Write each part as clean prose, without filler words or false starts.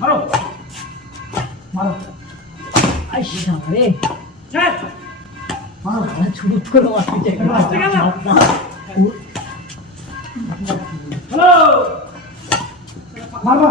মারো মারো আই সামনে চল মারো ছুট করে মারতে হ্যালো মারো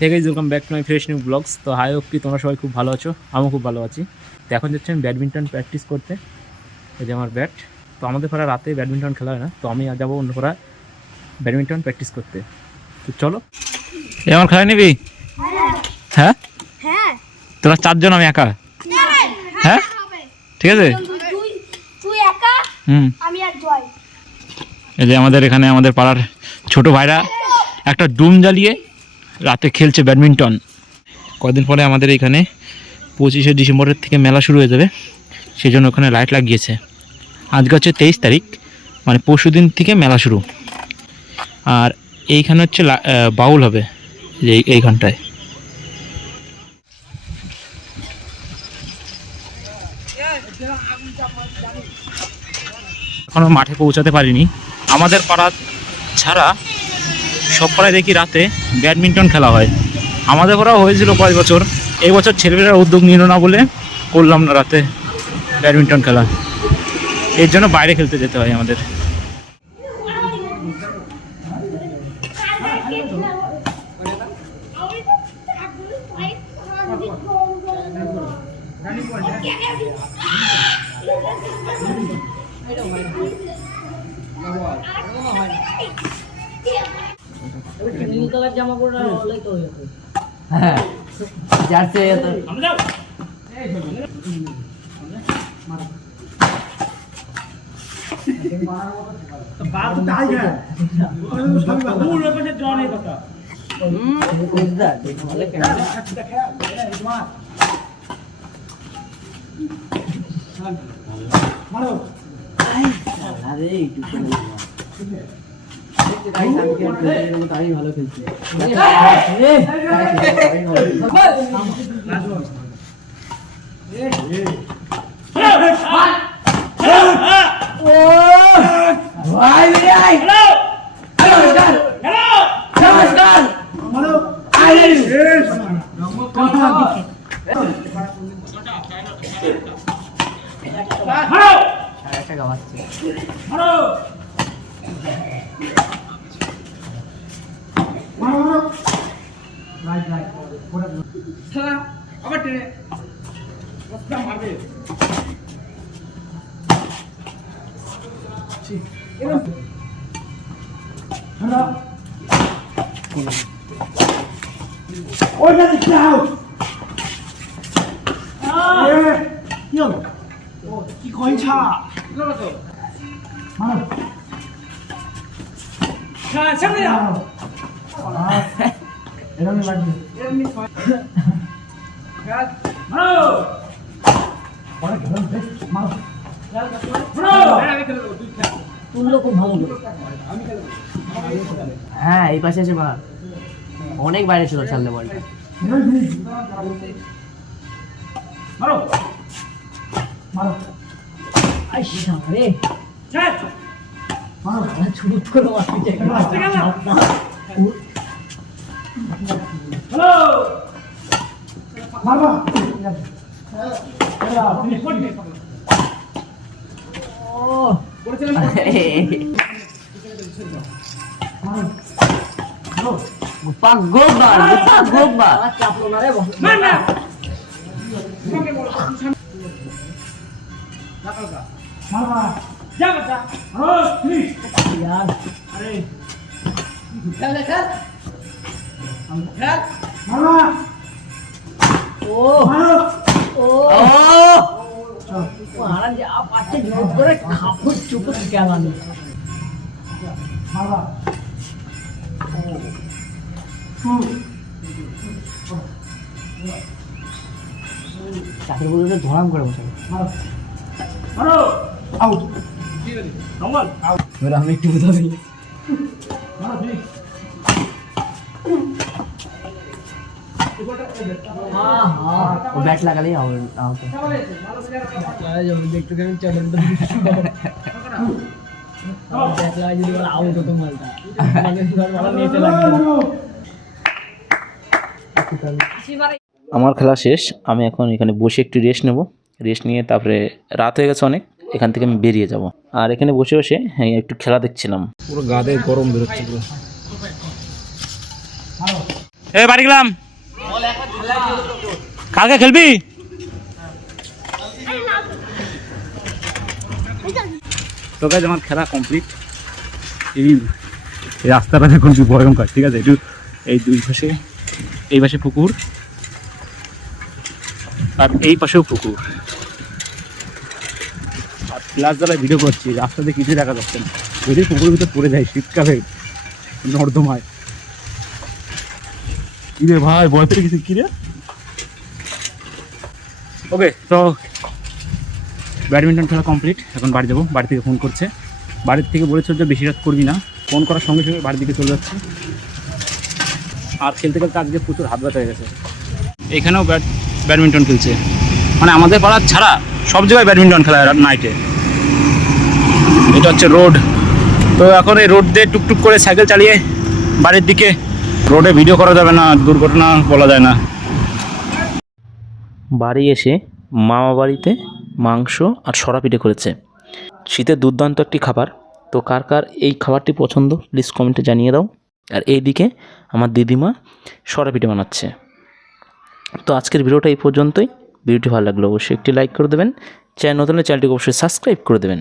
Hey guys, welcome back to my fresh new vlogs. তো হাই হোপ কি তোমরা সবাই খুব ভালো আছো, আমিও খুব ভালো আছি। তো এখন যাচ্ছি আমি ব্যাডমিন্টন প্র্যাকটিস করতে। এই যে আমার ব্যাট। তো আমাদের পাড়া রাতে ব্যাডমিন্টন খেলা হয় না, তো আমি যাবো অন্য পাড়া ব্যাডমিন্টন প্র্যাকটিস করতে। তো চলো, এই আমার খেলা নিবি? হ্যাঁ হ্যাঁ, তোরা চারজন, আমি একা? হ্যাঁ ঠিক আছে, তুই একা আমি আর জয়। এই যে আমাদের এখানে আমাদের পাড়ার ছোট ভাইরা একটা ডুম জ্বালিয়ে রাতে খেলছে ব্যাডমিন্টন। কদিন পরে আমাদের এখানে 25শে ডিসেম্বরের থেকে মেলা শুরু হয়ে যাবে, সেই জন্য ওখানে লাইট লাগিয়েছে। আজকে হচ্ছে 23 তারিখ, মানে পরশু দিন থেকে মেলা শুরু। আর এইখানে হচ্ছে বাউল হবে, যে এইখানটায়। এখনও মাঠে পৌঁছাতে পারিনি। আমাদের পাড়া ছাড়া সব পাড়ায় দেখি রাতে ব্যাডমিন্টন খেলা হয়। আমাদের পাড়াও হয়েছিল কয়েক বছর, এই বছর ছেলেমেয়েরা উদ্যোগ নিল না বলে করলাম না রাতে ব্যাডমিন্টন খেলা। এর জন্য বাইরে খেলতে যেতে হয় আমাদের। জামা পড়া হলেই তো হ্যাঁ যাচ্ছে তো বাপ তাই है সবই বাবু ওর কাছে জন এই কথা বুঝদা দেখলে কেন দেখা তোমার মারো আরে একটু আমি ভালো খেলছি। আবার টেনে রাস্তা মারবে। ওইটা দেখতে আউট। কি হলো? ও কি কইছা? কি করো তো? মারো। হ্যাঁ সামনে যাও। এরকম লাগবে। এরকম মারো পরে খেলুন মারো মারো আমি খেলে দেব, তুই খেল। তুললো খুব ভালো লোক, আমি খেলে দেব। হ্যাঁ এই পাশে এসে মার, অনেক বাইরে ছিল ছাড়লে বলটা। মারো মারো আই সামনে চল মারো ছুট করে মারতে গেল। হ্যালো মারবা চাকরি বলতে ধরাম করে বসে আউট। এবার আমি একটু বোঝা দিই वो बैट लगा लिया और आउट देखते हैं चैनल तो बैट लगा जी वाला आउट तो मारता वाला नीचे लग আমার খেলা শেষ। আমি এখন এখানে বসে একটু রেস্ট নেব। রেস্ট নিয়ে তারপরে রাত হয়ে গেছে অনেক, এখান থেকে আমি বেরিয়ে যাব। আর এখানে বসে বসে একটু খেলা দেখছিলাম। পুরো গাদে গরম বেরোচ্ছে পুরো। এ বাড়ি গেলাম, কালকে খেলবি? তো গাইজ আমার খেলা কমপ্লিট। এই রাস্তাটা দেখুন কি ভয়ঙ্কর, ঠিক আছে? একটু এই দুই পাশে, এই পাশে পুকুর আর এই পাশেও পুকুর। আর প্লাস যারা ভিডিও করছি রাস্তাতে কিছুই দেখা যাচ্ছে না, যদি পুকুরের ভিতরে পড়ে যায় শীতকালে নর্দমায়। কিরে ভাই, ভয় পেয়ে গেছি কিরে। ওকে, তো ব্যাডমিন্টন খেলা কমপ্লিট। এখন বাড়ি যাবো। বাড়ি থেকে ফোন করছে, বাড়ির থেকে বলেছে যে বেশি রাত করবি না। ফোন করার সঙ্গে সঙ্গে বাড়ির দিকে চলে যাচ্ছে। আর খেলতে খেলতে আজকে প্রচুর হাত ব্যথা হয়ে গেছে। এখানেও ব্যাডমিন্টন খেলছে, মানে আমাদের পাড়ার ছাড়া সব জায়গায় ব্যাডমিন্টন খেলা হয় নাইটে। এটা হচ্ছে রোড। তো এখন এই রোড দিয়ে টুকটুক করে সাইকেল চালিয়ে বাড়ির দিকে। রোডে ভিডিও করা যাবে না, দুর্ঘটনা বলা যায় না। বাড়ি এসে মামা বাড়িতে মাংস আর সরা পিঠে করেছে। শীতের দুর্দান্ত একটি খাবার। তো কার কার এই খাবারটি পছন্দ প্লিজ কমেন্টে জানিয়ে দাও। আর এইদিকে আমার দিদিমা সরা পিঠে বানাচ্ছে। তো আজকের ভিডিওটা এই পর্যন্তই। ভিডিওটি ভালো লাগলো অবশ্যই একটি লাইক করে দেবেন। চ্যানেল নতুন হলে চ্যানেলটিকে অবশ্যই সাবস্ক্রাইব করে দেবেন।